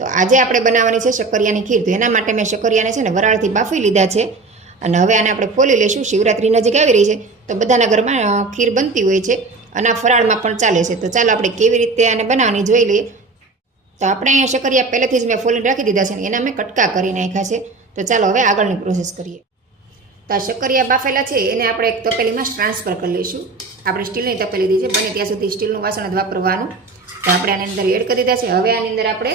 તો આજે આપણે બનાવવાની છે શક્કરિયાની ખીર. તો એના માટે મેં શક્કરિયાને છે ને વરાળથી બાફી લીધા છે. અને હવે આને આપણે ફોલી લઈશું શિવરાત્રી નજીક આવી રહી છે. તો બધાના ઘરમાં ખીર બનતી હોય છે. અને આ ફરાળમાં પણ ચાલે છે. તો ચાલો આપણે કેવી રીતે આને બનાવવાની જોઈ લઈએ. તો આપણે અહીંયા શક્કરિયા પહેલેથી જ મેં ફોલીને રાખી દીધા છે એના મેં કટકા કરી નાખ્યા છે. તો ચાલો હવે આગળની પ્રોસેસ કરીએ. તો આ શક્કરિયા બાફેલા છે. એને આપણે એક તપેલીમાં ટ્રાન્સફર કરી લઈશું. આપણે સ્ટીલની તપેલી દીધી છે. બને ત્યાં સુધી સ્ટીલનું વાસણ જ વાપરવાનું. તો આપણે આની અંદર એડ કરી દીધા છે. હવે આની અંદર આપણે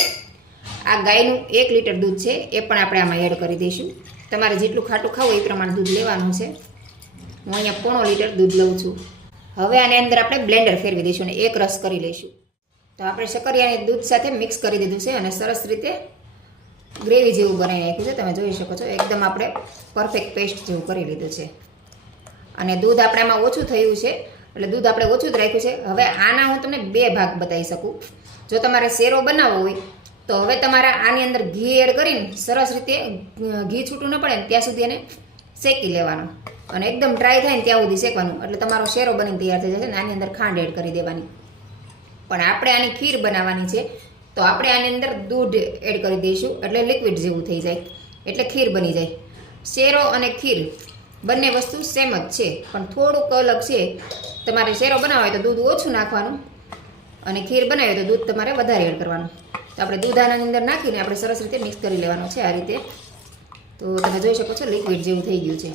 આ ગાયનું એક લીટર દૂધ છે, એ પણ આપણે આમાં એડ કરી દઈશું. તમારે જેટલું ખાટું ખાવું એ પ્રમાણે દૂધ લેવાનું છે. હું અહીંયા પોણો લીટર દૂધ લઉં છું. હવે આની અંદર આપણે બ્લેન્ડર ફેરવી દઈશું અને એક રસ કરી લઈશું. તો આપણે શક્કરિયાને દૂધ સાથે મિક્સ કરી દીધું છે અને સરસ રીતે ગ્રેવી જેવું બનાવી નાખ્યું છે. તમે જોઈ શકો છો, એકદમ આપણે પરફેક્ટ પેસ્ટ જેવું કરી લીધું છે. અને દૂધ આપણે આમાં ઓછું થયું છે, એટલે દૂધ આપણે ઓછું જ રાખ્યું છે. હવે આના હું તમને બે ભાગ બતાવી શકું. જો તમારે શેરો બનાવવો હોય તો હવે તમારે આની અંદર ઘી એડ કરીને સરસ રીતે ઘી છૂટું ન પડે ત્યાં સુધી એને શેકી લેવાનું. અને એકદમ ડ્રાય થાય ને ત્યાં સુધી શેકવાનું. એટલે તમારો શેરો બની તૈયાર થઈ જશે ને આની અંદર ખાંડ એડ કરી દેવાની. પણ આપણે આની ખીર બનાવવાની છે, તો આપણે આની અંદર દૂધ એડ કરી દઈશું. એટલે લિક્વિડ જેવું થઈ જાય. એટલે ખીર બની જાય. શેરો અને ખીર બંને વસ્તુ સેમ જ છે. પણ થોડુંક અલગ છે. તમારે શેરો બનાવવા હોય તો દૂધ ઓછું નાખવાનું. અને ખીર બનાવી તો દૂધ તમારે વધારે એડ કરવાનું. તો આપણે દૂધ આના અંદર નાખીને આપણે સરસ રીતે મિક્સ કરી લેવાનું છે આ રીતે. તો તમે જોઈ શકો છો લિક્વિડ જેવું થઈ ગયું છે.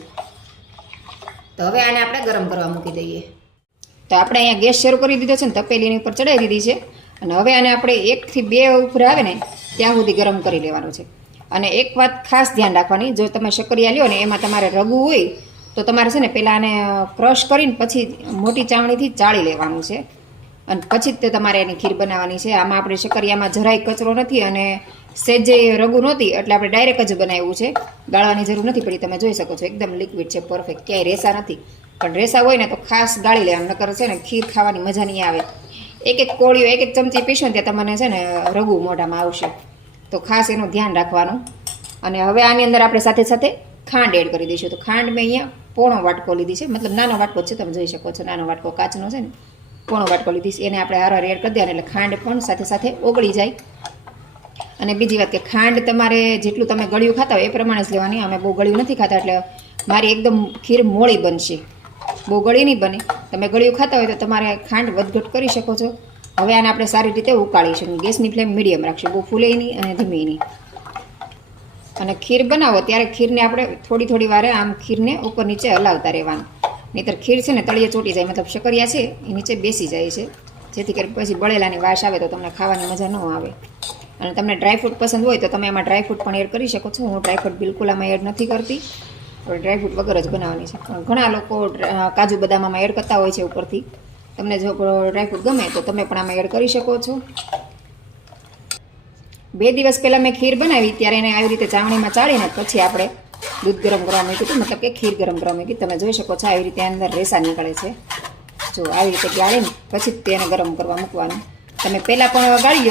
તો હવે આને આપણે ગરમ કરવા મૂકી દઈએ. તો આપણે અહીંયા ગેસ શરૂ કરી દીધો છે ને તપેલીની ઉપર ચડાવી દીધી છે. અને હવે આને આપણે એકથી બે ઉપર આવે ને ત્યાં સુધી ગરમ કરી લેવાનું છે. અને એક વાત ખાસ ધ્યાન રાખવાની, જો તમે શક્કરિયા લ્યો ને એમાં તમારે રગવું હોય, તો તમારે છે ને પહેલાં આને ક્રશ કરીને પછી મોટી ચાવણીથી ચાળી લેવાનું છે. અને પછી જ તે તમારે એની ખીર બનાવવાની છે. આમાં આપણે શક્કરિયામાં જરાય કચરો નથી અને સેજે રગુ નહોતી, એટલે આપણે ડાયરેક્ટ જ બનાવ્યું છે. ગાળવાની જરૂર નથી પડી, તમે જોઈ શકો છો, એકદમ લિક્વિડ છે પરફેક્ટ ક્યાંય રેસા નથી. પણ રેસા હોય ને તો ખાસ ગાળી લે નકર છે ને ખીર ખાવાની મજા નહીં આવે. એક એક કોળીઓ, એક એક ચમચી પીશો ને ત્યાં તમને છે ને રગુ મોઢામાં આવશે. તો ખાસ એનું ધ્યાન રાખવાનું. અને હવે આની અંદર આપણે સાથે સાથે ખાંડ એડ કરી દઈશું. તો ખાંડ મેં અહીંયા પોણો વાટકો લીધી છે. મતલબ નાનો વાટકો છે, તમે જોઈ શકો છો, નાનો વાટકો કાચનો છે ને. પોણો વાટકો લીધી એને આપણે હારો એડ કરી દેવાનું. એટલે ખાંડ પણ સાથે સાથે ઓગળી જાય. અને બીજી વાત કે ખાંડ તમારે જેટલું તમે ગળ્યું ખાતા હોય એ પ્રમાણે જ લેવાની. અમે બહુ ગળ્યું નથી ખાતા, એટલે મારી એકદમ ખીર મોળી બનશે. બહુ ગળી નહીં બને. તમે ગળ્યું ખાતા હોય તો તમારે ખાંડ વધઘટ કરી શકો છો. હવે આને આપણે સારી રીતે ઉકાળીશું. ગેસની ફ્લેમ મીડિયમ રાખશું. બહુ ફૂલે નહીં અને ધીમી નહીં. અને ખીર બનાવો. ત્યારે ખીરને આપણે થોડી થોડી વારે આમ ખીરને ઉપર નીચે હલાવતા રહેવાનું. નહીંતર ખીર છે ને તળિયે ચોટી જાય, મતલબ શક્કરિયા છે, એ નીચે બેસી જાય છે. જેથી કરી પછી બળેલાની વાસ આવે તો તમને ખાવાની મજા ન આવે. અને તમને ડ્રાયફ્રૂટ પસંદ હોય તો તમે એમાં ડ્રાયફ્રૂટ પણ એડ કરી શકો છો. હું ડ્રાયફ્રૂટ બિલકુલ આમાં એડ નથી કરતી. હવે ડ્રાયફ્રૂટ વગર જ બનાવવાની છે. પણ ઘણા લોકો કાજુ બદામમાં એડ કરતા હોય છે ઉપરથી. તમને જો ડ્રાયફ્રૂટ ગમે તો તમે પણ આમાં એડ કરી શકો છો. બે દિવસ પહેલાં મેં ખીર બનાવી, ત્યારે એને આવી રીતે ચાવણીમાં ચાળીને પછી આપણે દૂધ ગરમ કરવા મૂક્યું હતું. મતલબ કે ખીર ગરમ કરવા મૂકી તમે જોઈ શકો છો આવી રીતે અંદર રેસા નીકળે છે. જો આવી રીતે ગાળીને પછી તેને ગરમ કરવા મૂકવાનું. તમે પહેલાં પણ ગાળી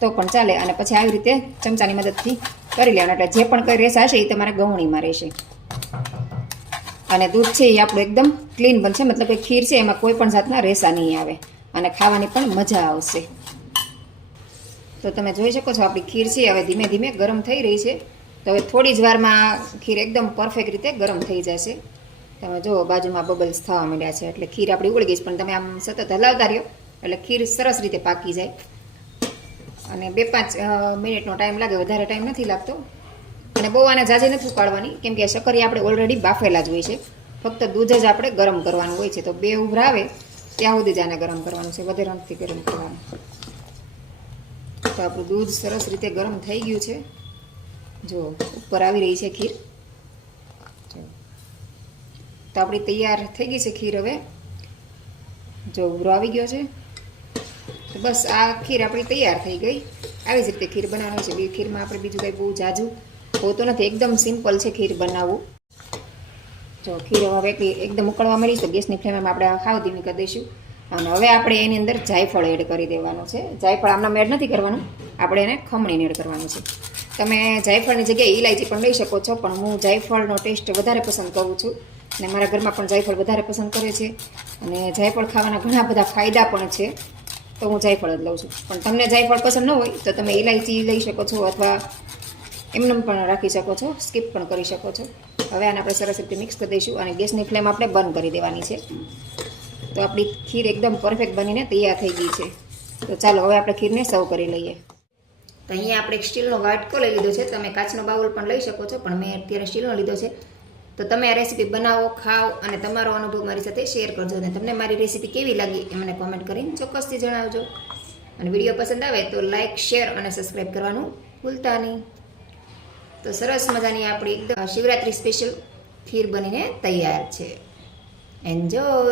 તો પણ ચાલે. અને પછી આવી રીતે ચમચાની મદદથી કરી લેવાનું. એટલે જે પણ કંઈ રેસા હશે એ તમારે ગવણીમાં રહેશે. અને દૂધ છે એ આપણું એકદમ ક્લીન બનશે. મતલબ કે ખીર છે એમાં કોઈ પણ જાતના રેસા નહીં આવે. અને ખાવાની પણ મજા આવશે. તો તમે જોઈ શકો છો, આપણી ખીર છે. હવે ધીમે ધીમે ગરમ થઈ રહી છે. તો હવે થોડી જ વારમાં ખીર એકદમ પરફેક્ટ રીતે ગરમ થઈ જશે. તમે જુઓ બાજુમાં બબલ્સ થવા માંડ્યા છે, એટલે ખીર આપણી ઉગળી ગઈ પણ તમે આમ સતત હલાવતા રહ્યો, એટલે ખીર સરસ રીતે પાકી જાય. અને બે પાંચ મિનિટનો ટાઈમ લાગે, વધારે ટાઈમ નથી લાગતો. અને બહુ આને જાજી નથી ઉકાળવાની, કેમ કે શક્કરી આપણે ઓલરેડી બાફેલા જ હોય છે. ફક્ત દૂધ જ આપણે ગરમ કરવાનું હોય છે. તો બે ઉભરા આવે ત્યાં સુધી જ આને ગરમ કરવાનું છે વધારે નથી ગરમ કરવાનું. તો આપણું દૂધ સરસ રીતે ગરમ થઈ ગયું છે. જો, ઉપર આવી રહી છે ખીર. તો આપણી તૈયાર થઈ ગઈ છે ખીર હવે. જો, ઉભરો આવી ગયો છે. તો બસ આ ખીર આપણી તૈયાર થઈ ગઈ. આવી જ રીતે ખીર બનાવવાની છે. બી ખીરમાં આપણે બીજું કંઈ બહુ જાજુ હોતું નથી. એકદમ સિમ્પલ છે ખીર બનાવવું. જો, ખીર હવે એકદમ ઉકળવા મળી તો ગેસની ફ્લેમમાં આપણે હાવ ધીમી કરી દઈશું. અને હવે આપણે એની અંદર જાયફળ એડ કરી દેવાનું છે. જાયફળ આમનામ એડ નથી કરવાનું. આપણે એને ખમણીને એડ કરવાનું છે. તમે જાયફળની જગ્યાએ ઇલાયચી પણ લઈ શકો છો, પણ હું જાયફળનો ટેસ્ટ વધારે પસંદ કરું છું. અને મારા ઘરમાં પણ જાયફળ વધારે પસંદ કરે છે. અને જાયફળ ખાવાના ઘણા બધા ફાયદા પણ છે. તો હું જાયફળ જ લઉં છું. પણ તમને જાયફળ પસંદ ન હોય, તો તમે ઇલાયચી લઈ શકો છો અથવા એમને પણ રાખી શકો છો. સ્કીપ પણ કરી શકો છો. હવે આને આપણે સરસ રીતે મિક્સ કરી દઈશું અને ગેસની ફ્લેમ આપણે બંધ કરી દેવાની છે. તો આપણી ખીર એકદમ પરફેક્ટ બનીને તૈયાર થઈ ગઈ છે. તો ચાલો, હવે આપણે ખીરને સર્વ કરી લઈએ. તો અહીંયા આપણે સ્ટીલનો વાટકો લઈ લીધો છે. તમે કાચનો બાઉલ પણ લઈ શકો છો, પણ મેં અત્યારે સ્ટીલનો લીધો છે. તો તમે આ રેસીપી બનાવો, ખાઓ અને તમારો અનુભવ મારી સાથે શેર કરજો. અને તમને મારી રેસીપી કેવી લાગી, એ મને કોમેન્ટ કરીને ચોક્કસથી જણાવજો. અને વીડિયો પસંદ આવે તો લાઇક શેર અને સબસ્ક્રાઈબ કરવાનું ભૂલતા નહીં. તો સરસ મજાની આપણી એકદમ શિવરાત્રી સ્પેશિયલ ખીર બનીને તૈયાર છે. એન્જોય